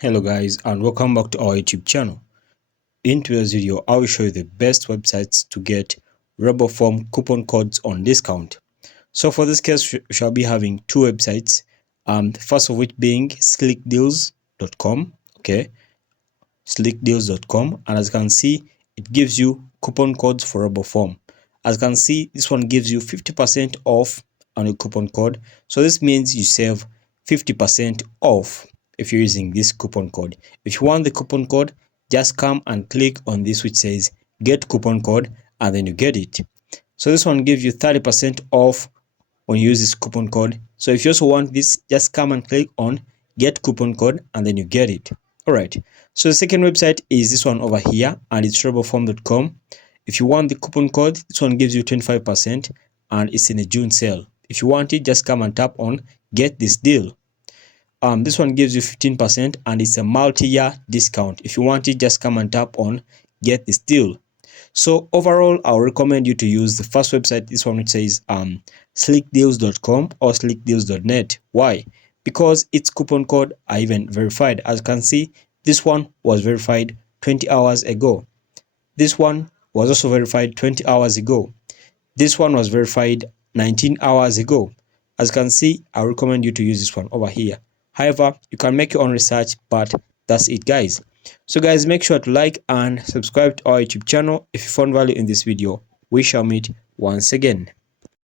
Hello guys, and welcome back to our YouTube channel. In today's video, I will show you the best websites to get RoboForm coupon codes on discount. So for this case, we shall be having two websites. The first of which being slickdeals.com. Okay, slickdeals.com, and as you can see, it gives you coupon codes for RoboForm. As you can see, this one gives you 50% off on your coupon code. So this means you save 50% off if you're using this coupon code. If you want the coupon code, just come and click on this which says get coupon code, and then you get it. So this one gives you 30% off when you use this coupon code. So if you also want this, just come and click on get coupon code, and then you get it. All right, so the second website is this one over here, and it's roboform.com. If you want the coupon code, this one gives you 25%, and it's in a June sale. If you want it, just come and tap on get this deal. This one gives you 15%, and it's a multi-year discount. If you want it, just come and tap on get this deal. So overall, I'll recommend you to use the first website, this one which says slickdeals.com or slickdeals.net. Why? Because its coupon code are even verified. As you can see, this one was verified 20 hours ago. This one was also verified 20 hours ago. This one was verified 19 hours ago. As you can see, I recommend you to use this one over here. However, you can make your own research, but that's it, guys. So guys, make sure to like and subscribe to our YouTube channel if you found value in this video. We shall meet once again.